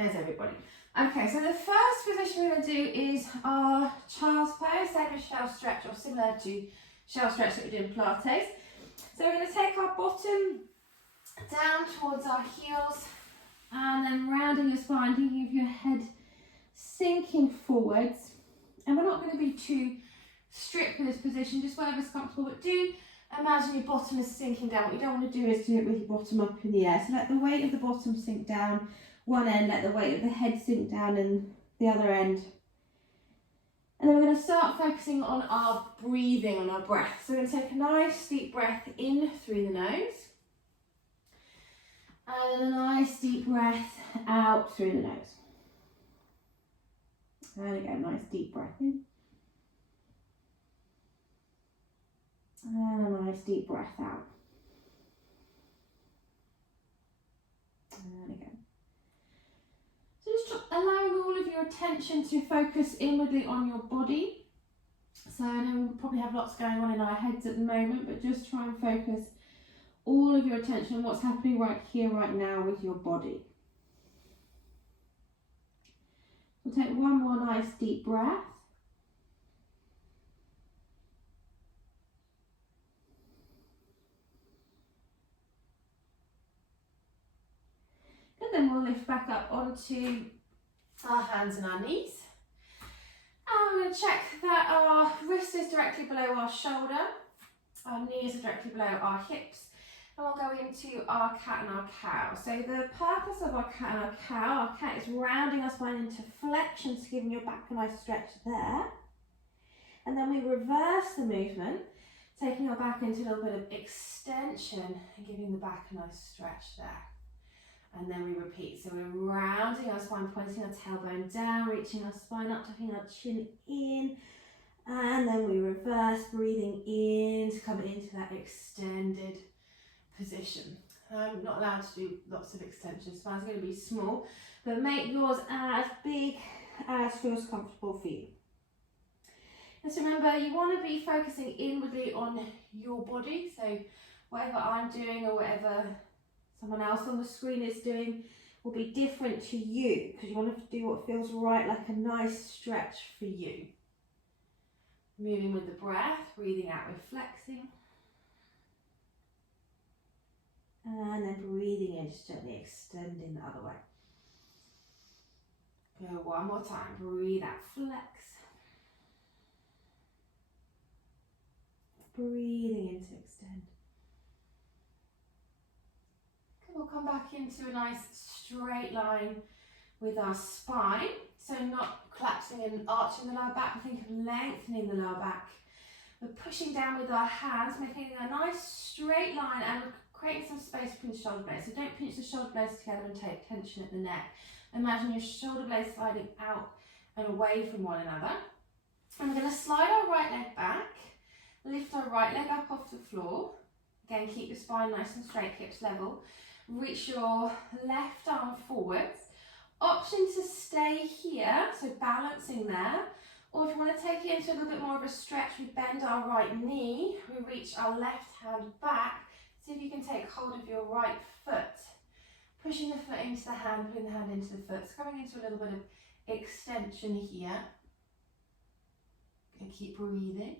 there's everybody. Okay, so the first position we're going to do is our child's pose, same as shell stretch or similar to shell stretch that we did in Pilates. So we're going to take our bottom down towards our heels and then rounding your spine, thinking of your head sinking forwards. And we're not going to be too strict with this position, just whatever's comfortable, but do imagine your bottom is sinking down. What you don't want to do is do it with your bottom up in the air. So let the weight of the bottom sink down one end, let the weight of the head sink down in the other end. And then we're going to start focusing on our breathing, on our breath. So we're going to take a nice deep breath in through the nose. And then a nice deep breath out through the nose. And again, nice deep breath in. And a nice deep breath out. And again. So just allowing all of your attention to focus inwardly on your body. So I know we probably have lots going on in our heads at the moment, but just try and focus all of your attention on what's happening right here, right now with your body. We'll take one more nice deep breath. And then we'll lift back up onto our hands and our knees. And we're going to check that our wrist is directly below our shoulder, our knees are directly below our hips. And we'll go into our cat and our cow. So the purpose of our cat and our cat is rounding our spine into flexion, so giving your back a nice stretch there. And then we reverse the movement, taking our back into a little bit of extension and giving the back a nice stretch there. And then we repeat. So we're rounding our spine, pointing our tailbone down, reaching our spine up, tucking our chin in. And then we reverse, breathing in to come into that extended position. I'm not allowed to do lots of extensions, so mine's going to be small, but make yours as big as feels comfortable for you. And so remember, you want to be focusing inwardly on your body, so whatever I'm doing or whatever someone else on the screen is doing will be different to you, because you want to do what feels right, like a nice stretch for you. Moving with the breath, breathing out, reflexing. And then breathing in, just gently extending the other way. Go one more time. Breathe out, flex. Breathing in to extend. Okay, we'll come back into a nice straight line with our spine. So not collapsing and arching the lower back, but think of lengthening the lower back. We're pushing down with our hands, making a nice straight line and creating some space between the shoulder blades. So don't pinch the shoulder blades together and take tension at the neck. Imagine your shoulder blades sliding out and away from one another. And we're going to slide our right leg back, lift our right leg up off the floor. Again, keep your spine nice and straight, hips level. Reach your left arm forwards. Option to stay here, so balancing there. Or if you want to take it into a little bit more of a stretch, we bend our right knee, we reach our left hand back. See if you can take hold of your right foot, pushing the foot into the hand, putting the hand into the foot. So coming into a little bit of extension here. And keep breathing.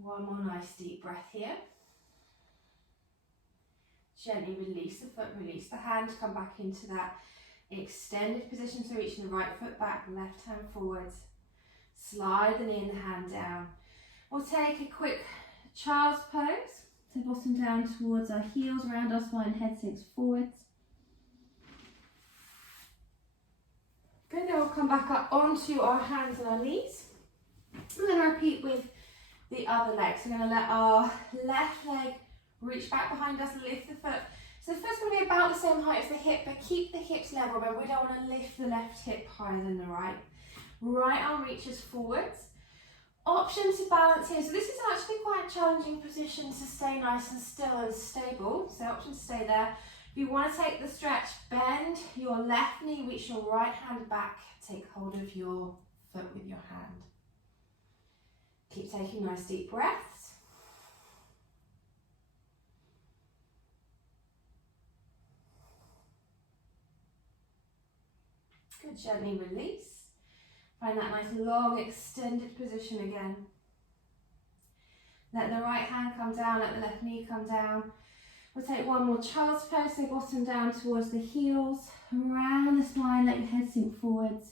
One more nice deep breath here. Gently release the foot, release the hand, come back into that extended position. So reaching the right foot back, left hand forwards. Slide the knee and the hand down. We'll take a quick child's pose. So bottom down towards our heels, around our spine, head sinks forwards. Good, then we'll come back up onto our hands and our knees. And then repeat with the other leg. So we're going to let our left leg reach back behind us and lift the foot. So the foot's going to be about the same height as the hip, but keep the hips level. Remember, we don't want to lift the left hip higher than the right. Right arm reaches forwards. Option to balance here. So this is actually quite a challenging position to stay nice and still and stable. So option to stay there. If you want to take the stretch, bend your left knee, reach your right hand back, take hold of your foot with your hand. Keep taking nice deep breaths. Good, gently release. Find that nice long extended position again. Let the right hand come down, let the left knee come down. We'll take one more child's pose, so bottom down towards the heels, around the spine, let your head sink forwards.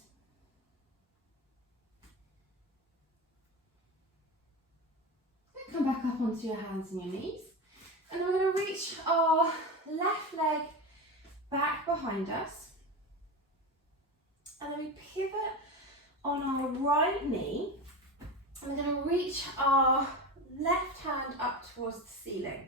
Come back up onto your hands and your knees. And we're going to reach our left leg back behind us. And then we pivot on our right knee. And we're going to reach our left hand up towards the ceiling.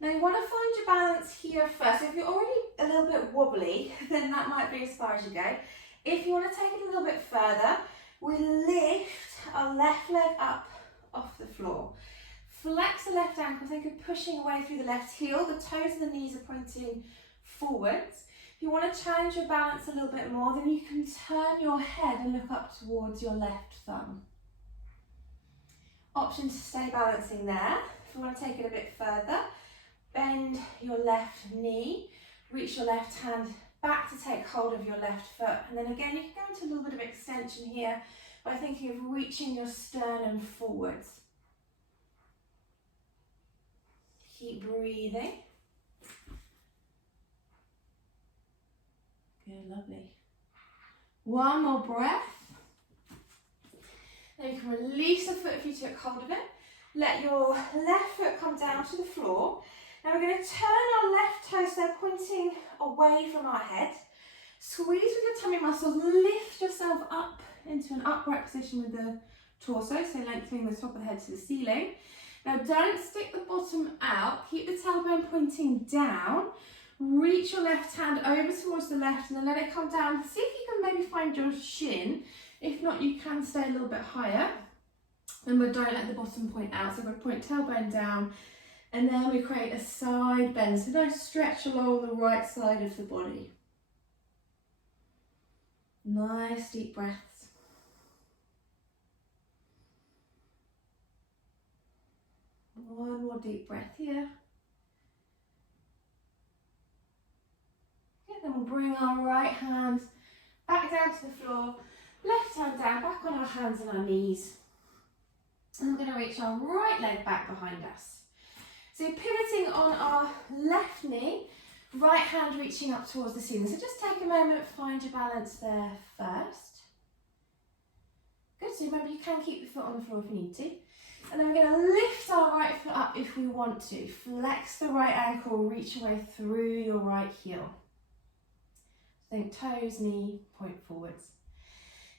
Now you want to find your balance here first. If you're already a little bit wobbly, then that might be as far as you go. If you want to take it a little bit further, we lift our left leg up off the floor. Flex the left ankle, think of pushing away through the left heel. The toes and the knees are pointing forwards. If you want to challenge your balance a little bit more, then you can turn your head and look up towards your left thumb. Option to stay balancing there. If you want to take it a bit further, bend your left knee, reach your left hand back to take hold of your left foot. And then again, you can go into a little bit of extension here by thinking of reaching your sternum forwards. Keep breathing. Good, lovely. One more breath. Then you can release the foot if you took hold of it. Let your left foot come down to the floor. Now we're going to turn our left toes, so they're pointing away from our head. Squeeze with your tummy muscles, lift yourself up into an upright position with the torso, so lengthening the top of the head to the ceiling. Now don't stick the bottom out, keep the tailbone pointing down. Reach your left hand over towards the left and then let it come down. See if you can maybe find your shin. If not, you can stay a little bit higher. Remember, don't let the bottom point out. So we point tailbone down and then we create a side bend. So nice stretch along the right side of the body. Nice deep breaths. One more deep breath here. Then we'll bring our right hand back down to the floor, left hand down, back on our hands and our knees. And we're going to reach our right leg back behind us. So pivoting on our left knee, right hand reaching up towards the ceiling. So just take a moment, find your balance there first. Good, so remember you can keep the foot on the floor if you need to. And then we're going to lift our right foot up if we want to. Flex the right ankle, reach away through your right heel. Think toes, knee, point forwards.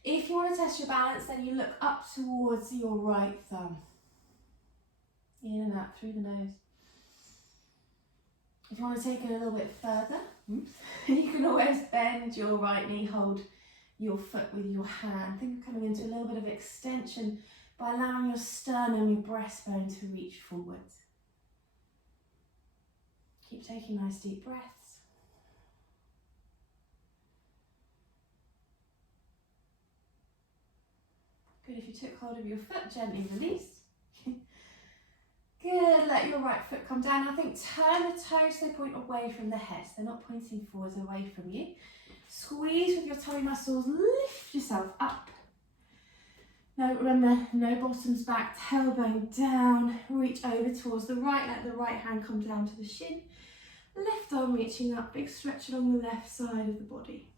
If you want to test your balance, then you look up towards your right thumb. In and out through the nose. If you want to take it a little bit further, you can always bend your right knee, hold your foot with your hand. Think of coming into a little bit of extension by allowing your sternum, your breastbone to reach forwards. Keep taking nice deep breaths. Good, if you took hold of your foot, gently release. Good, let your right foot come down. I think turn the toes so they point away from the head. So they're not pointing forwards away from you. Squeeze with your tummy muscles, lift yourself up. Now remember, no bottoms back, tailbone down. Reach over towards the right, let the right hand come down to the shin. Left arm reaching up, big stretch along the left side of the body.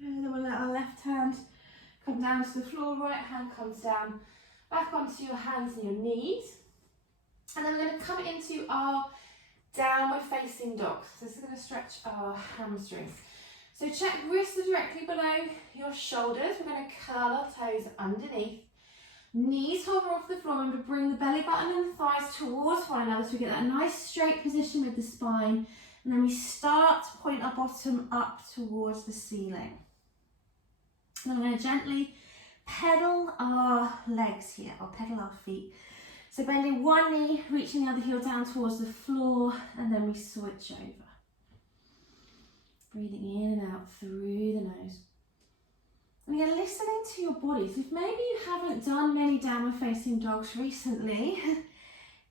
And then we'll let our left hand come down to the floor, right hand comes down, back onto your hands and your knees. And then we're going to come into our downward facing dog. So this is going to stretch our hamstrings. So check wrists are directly below your shoulders. We're going to curl our toes underneath. Knees hover off the floor. Remember, bring the belly button and the thighs towards one another so we get that nice straight position with the spine. And then we start to point our bottom up towards the ceiling. And then we're going to gently pedal our legs here, or pedal our feet. So bending one knee, reaching the other heel down towards the floor, and then we switch over. Breathing in and out through the nose. And you're listening to your body. So if maybe you haven't done many downward facing dogs recently,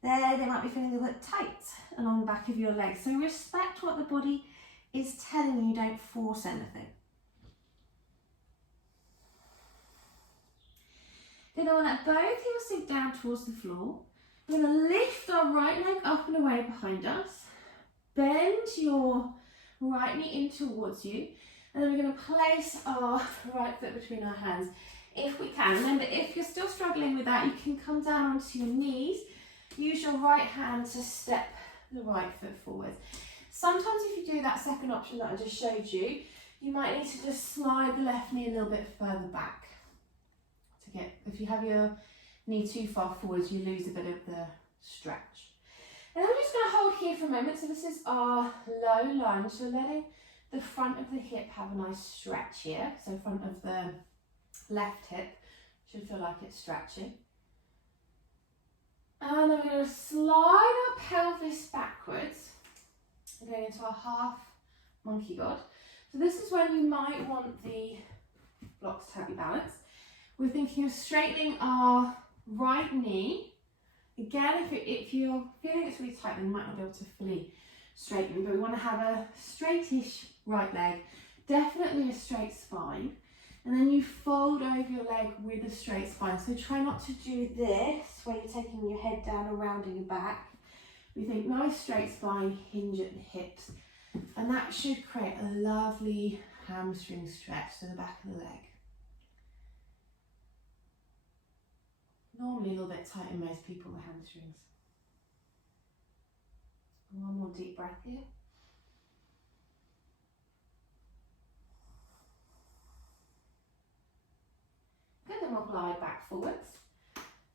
they might be feeling a bit tight along the back of your legs. So respect what the body is telling you, don't force anything. Then I want to let both heels sink down towards the floor. We're going to lift our right leg up and away behind us. Bend your right knee in towards you. And then we're going to place our right foot between our hands if we can. Remember, if you're still struggling with that, you can come down onto your knees. Use your right hand to step the right foot forward. Sometimes if you do that second option that I just showed you, you might need to just slide the left knee a little bit further back. If you have your knee too far forwards, you lose a bit of the stretch. And I'm just going to hold here for a moment. So this is our low lunge. So letting the front of the hip have a nice stretch here. So front of the left hip should feel like it's stretching. And then we're going to slide our pelvis backwards. We're going into our half monkey god. So this is when you might want the blocks to help you balance. We're thinking of straightening our right knee. Again, if you're feeling it's really tight, then you might not be able to fully straighten, but we want to have a straightish right leg, definitely a straight spine, and then you fold over your leg with a straight spine. So try not to do this, where you're taking your head down and rounding your back. We think nice straight spine, hinge at the hips, and that should create a lovely hamstring stretch to the back of the leg. Normally a little bit tight in most people, the hamstrings. One more deep breath here. Good, then we'll glide back forwards.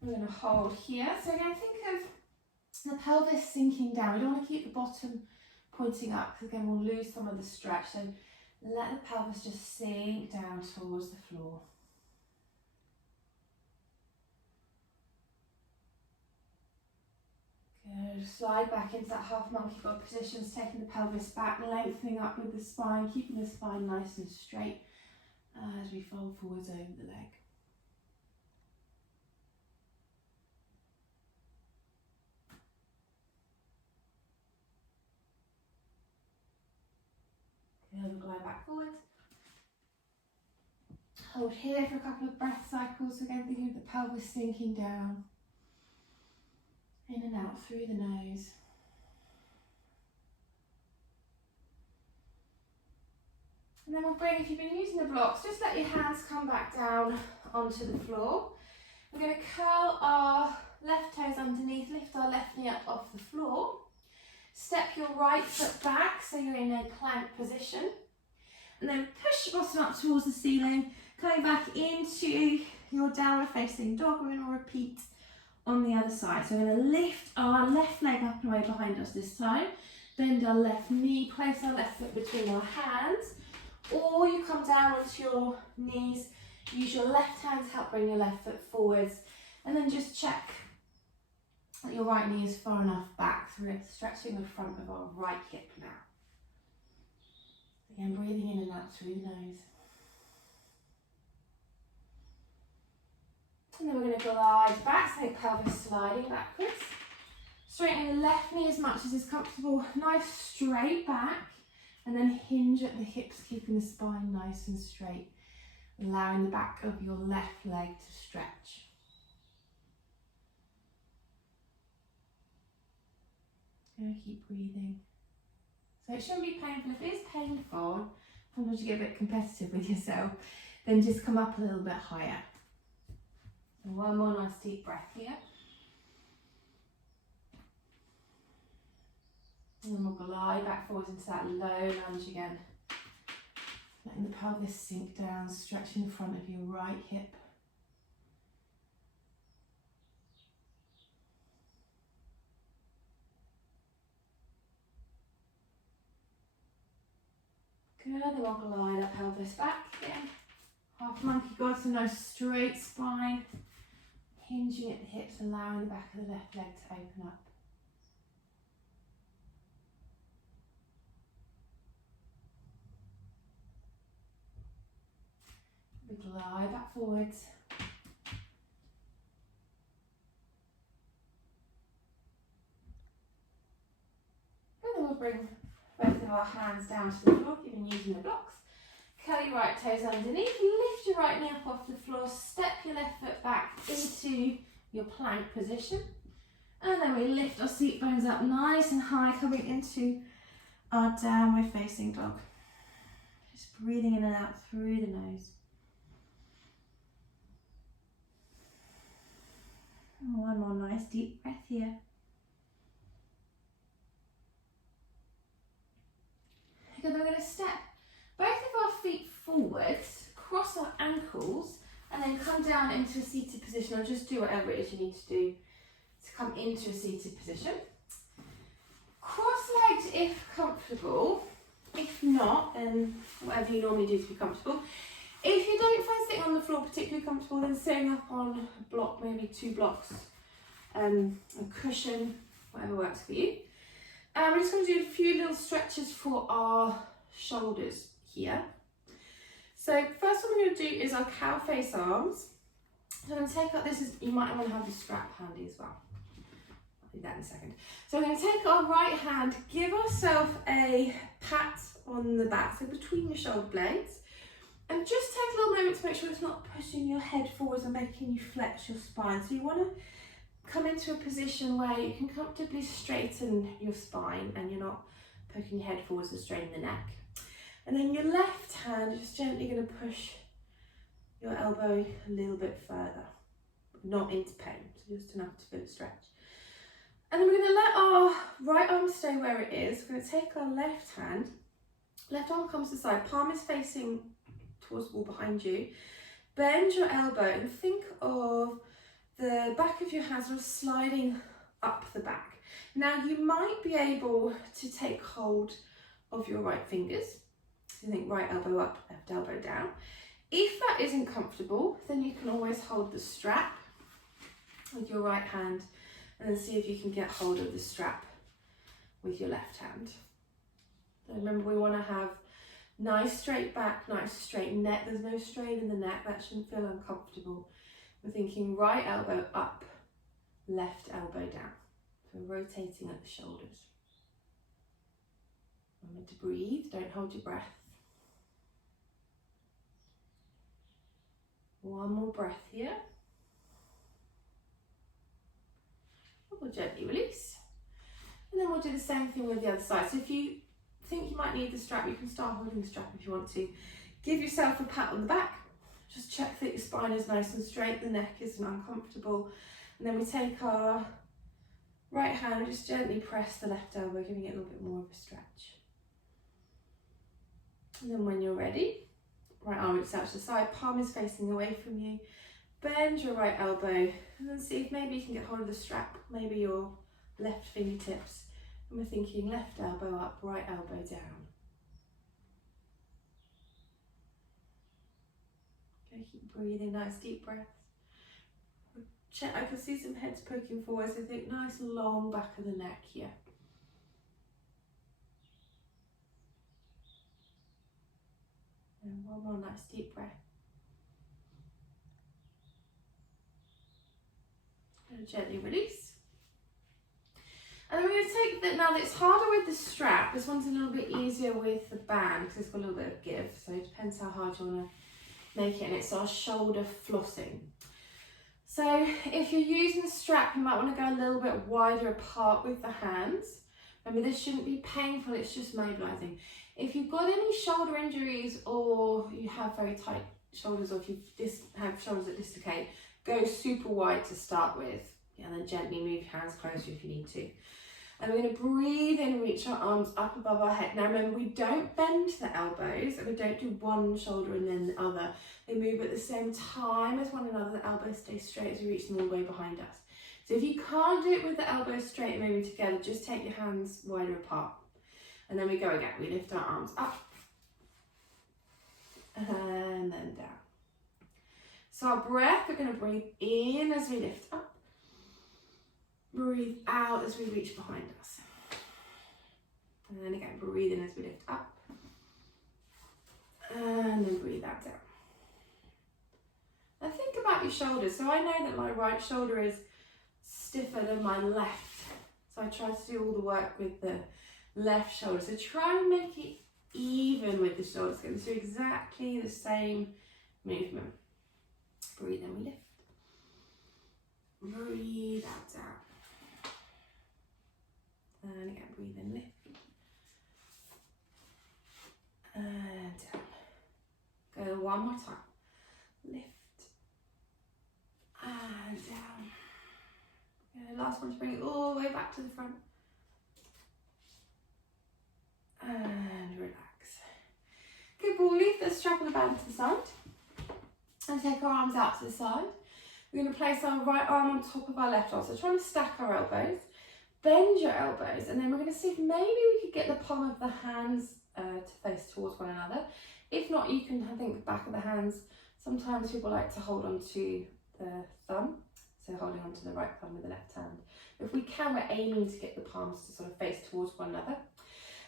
We're going to hold here. So again, think of the pelvis sinking down. We don't want to keep the bottom pointing up, because again we'll lose some of the stretch. So let the pelvis just sink down towards the floor. Good. Slide back into that half monkey god position, taking the pelvis back, lengthening up with the spine, keeping the spine nice and straight as we fold forwards over the leg. Good. We'll glide back forwards. Hold here for a couple of breath cycles. Again, thinking of the pelvis sinking down. In and out through the nose. And then we'll bring, if you've been using the blocks, just let your hands come back down onto the floor. We're going to curl our left toes underneath, lift our left knee up off the floor. Step your right foot back so you're in a plank position. And then push your bottom up towards the ceiling, coming back into your downward facing dog. We're going to repeat on the other side. So we're going to lift our left leg up and away behind us this time. Bend our left knee, place our left foot between our hands. Or you come down onto your knees, use your left hand to help bring your left foot forwards. And then just check that your right knee is far enough back. So we're stretching the front of our right hip now. Again, breathing in and out through the nose. And then we're going to glide back, so pelvis sliding backwards. Straightening the left knee as much as is comfortable. Nice straight back. And then hinge at the hips, keeping the spine nice and straight. Allowing the back of your left leg to stretch. Going to keep breathing. So it shouldn't be painful. If it is painful, sometimes you get a bit competitive with yourself, then just come up a little bit higher. And one more nice deep breath here. And then we'll glide back forwards into that low lunge again. Letting the pelvis sink down, stretching the front of your right hip. Good, then we'll glide our pelvis back again. Half monkey god, so nice straight spine. Hinging at the hips, allowing the back of the left leg to open up. We glide back forwards. And then we'll bring both of our hands down to the floor, even using the blocks. Curl your right toes underneath, lift your right knee up off the floor, step your left foot back into your plank position. And then we lift our seat bones up nice and high, coming into our downward facing dog. Just breathing in and out through the nose. And one more nice deep breath here. Good, then we're going to step both of our feet forwards, cross our ankles, and then come down into a seated position, or just do whatever it is you need to do to come into a seated position. Cross-legged if comfortable. If not, then whatever you normally do to be comfortable. If you don't find sitting on the floor particularly comfortable, then sitting up on a block, maybe 2 blocks, a cushion, whatever works for you. We're just going to do a few little stretches for our shoulders here. So first one we're going to do is our cow face arms. So I'm going to take out, you might want to have the strap handy as well. I'll do that in a second. So we're going to take our right hand, give ourselves a pat on the back, so between your shoulder blades, and just take a little moment to make sure it's not pushing your head forwards and making you flex your spine. So you want to come into a position where you can comfortably straighten your spine and you're not poking your head forwards and straining the neck. And then your left hand, just gently going to push your elbow a little bit further, not into pain, so just enough to feel it stretch. And then we're going to let our right arm stay where it is. We're going to take our left hand, left arm comes to the side, palm is facing towards the wall behind you. Bend your elbow and think of the back of your hand sort of sliding up the back. Now you might be able to take hold of your right fingers. So think right elbow up, left elbow down. If that isn't comfortable, then you can always hold the strap with your right hand and then see if you can get hold of the strap with your left hand. So remember, we want to have nice straight back, nice straight neck. There's no strain in the neck, that shouldn't feel uncomfortable. We're thinking right elbow up, left elbow down. So we're rotating at the shoulders. Remember to breathe, don't hold your breath. One more breath here. We'll gently release. And then we'll do the same thing with the other side. So if you think you might need the strap, you can start holding the strap if you want to. Give yourself a pat on the back. Just check that your spine is nice and straight, the neck isn't uncomfortable. And then we take our right hand and just gently press the left elbow, giving it a little bit more of a stretch. And then when you're ready, right arm reaches out to the side, palm is facing away from you. Bend your right elbow and then see if maybe you can get hold of the strap, maybe your left fingertips. And we're thinking left elbow up, right elbow down. Okay, keep breathing, nice deep breaths. Check, I can see some heads poking forward, so think nice long back of the neck here. And one more nice deep breath. And gently release. And then we're going to take that, now that it's harder with the strap, this one's a little bit easier with the band because it's got a little bit of give, so it depends how hard you want to make it, and it's our shoulder flossing. So if you're using the strap, you might want to go a little bit wider apart with the hands. Remember, this shouldn't be painful, it's just mobilizing. If you've got any shoulder injuries or you have very tight shoulders, or if you have shoulders that dislocate, go super wide to start with, and then gently move your hands closer if you need to. And we're going to breathe in, reach our arms up above our head. Now remember, we don't bend the elbows, and we don't do one shoulder and then the other. They move at the same time as one another. The elbows stay straight as we reach them all the way behind us. So if you can't do it with the elbows straight and moving together, just take your hands wider apart. And then we go again. We lift our arms up and then down. So our breath, we're going to breathe in as we lift up. Breathe out as we reach behind us. And then again, breathe in as we lift up. And then breathe out down. out your shoulders. So I know that my right shoulder is stiffer than my left. So I try to do all the work with the left shoulder. So try and make it even with the shoulders. Going to do exactly the same movement. Breathe in, we lift. Breathe out, down. And again, breathe in, lift. And down. Go one more time. Lift. And down. Okay, last one to bring it all the way back to the front. And relax. Good, we'll leave the strap on the band to the side. And take our arms out to the side. We're going to place our right arm on top of our left arm. So trying to stack our elbows. Bend your elbows, and then we're going to see if maybe we could get the palm of the hands to face towards one another. If not, you can think back of the hands. Sometimes people like to hold on to the thumb, so holding on to the right thumb with the left hand. If we can, we're aiming to get the palms to sort of face towards one another.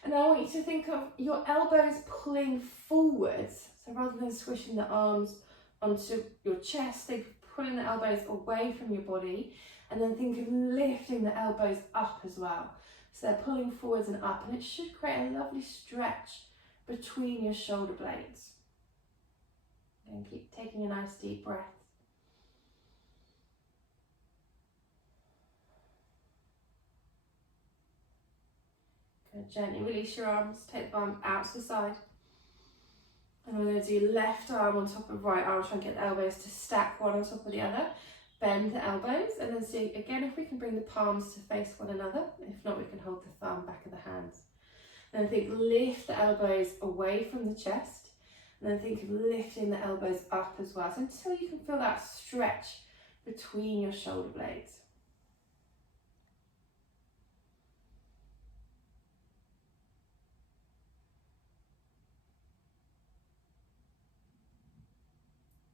And I want you to think of your elbows pulling forwards. So rather than squishing the arms onto your chest, think of pulling the elbows away from your body. And then think of lifting the elbows up as well. So they're pulling forwards and up, and it should create a lovely stretch between your shoulder blades. And keep taking a nice deep breath. Good. Gently release your arms, take the arm out to the side. And we're going to do left arm on top of right arm, try and get the elbows to stack one on top of the other. Bend the elbows, and then see again if we can bring the palms to face one another. If not, we can hold the thumb back of the hands. And then think lift the elbows away from the chest, and then think of lifting the elbows up as well. So until you can feel that stretch between your shoulder blades.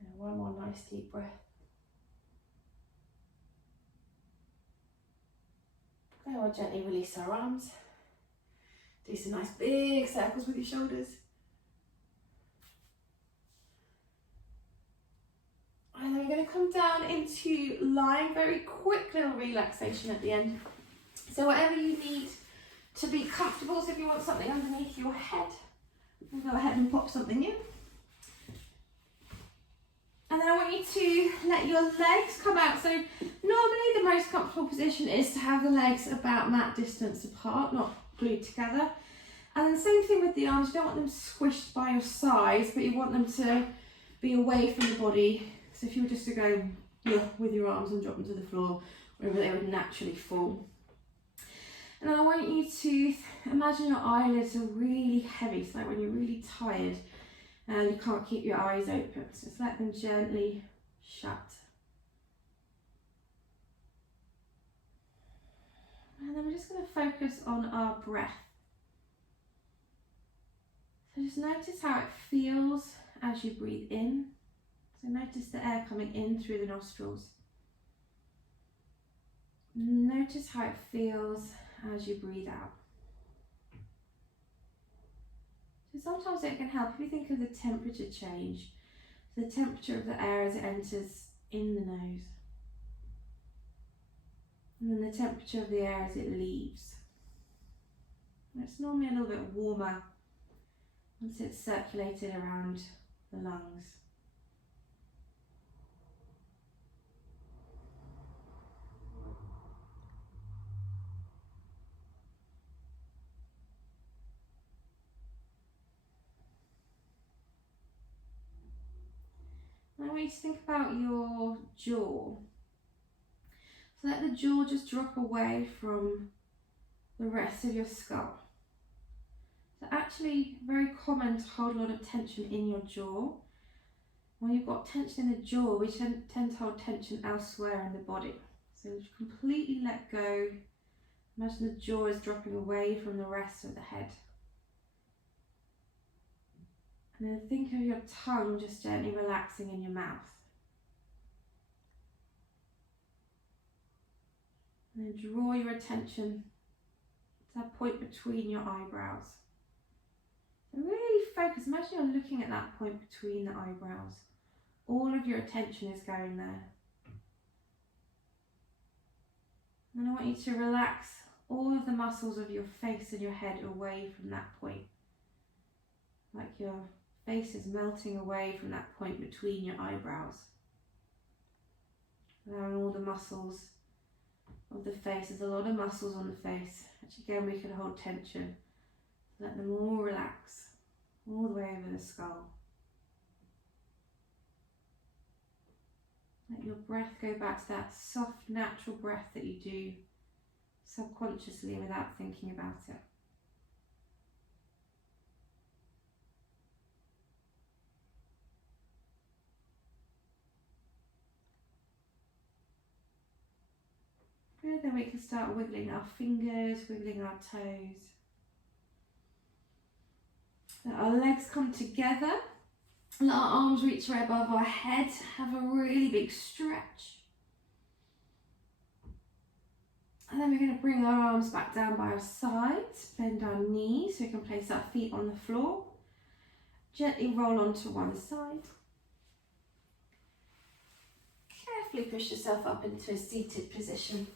And one more nice deep breath. Now we'll gently release our arms. Do some nice big circles with your shoulders. And then we're going to come down into lying, very quick little relaxation at the end. So whatever you need to be comfortable, so if you want something underneath your head, we'll go ahead and pop something in. And then I want you to let your legs come out. So normally the most comfortable position is to have the legs about mat distance apart, not glued together. And then same thing with the arms. You don't want them squished by your sides, but you want them to be away from the body. So if you were just to go with your arms and drop them to the floor, wherever they would naturally fall. And then I want you to imagine your eyelids are really heavy. So like when you're really tired, and you can't keep your eyes open, so just let them gently shut. And then we're just going to focus on our breath. So just notice how it feels as you breathe in. So notice the air coming in through the nostrils. Notice how it feels as you breathe out. So sometimes it can help if you think of the temperature change, the temperature of the air as it enters in the nose, and then the temperature of the air as it leaves. And it's normally a little bit warmer once it's circulated around the lungs. I want you to think about your jaw. So let the jaw just drop away from the rest of your skull. So actually very common to hold a lot of tension in your jaw. When you've got tension in the jaw, we tend to hold tension elsewhere in the body. So completely let go. Imagine the jaw is dropping away from the rest of the head. And then think of your tongue just gently relaxing in your mouth. And then draw your attention to that point between your eyebrows. And really focus, imagine you're looking at that point between the eyebrows, all of your attention is going there. And I want you to relax all of the muscles of your face and your head away from that point. Like your face is melting away from that point between your eyebrows. Allowing all the muscles of the face. There's a lot of muscles on the face, which again we can hold tension. Let them all relax, all the way over the skull. Let your breath go back to that soft, natural breath that you do subconsciously without thinking about it. Good, then we can start wiggling our fingers, wiggling our toes. Let our legs come together. Let our arms reach right above our head. Have a really big stretch. And then we're going to bring our arms back down by our sides. Bend our knees so we can place our feet on the floor. Gently roll onto one side. Carefully push yourself up into a seated position.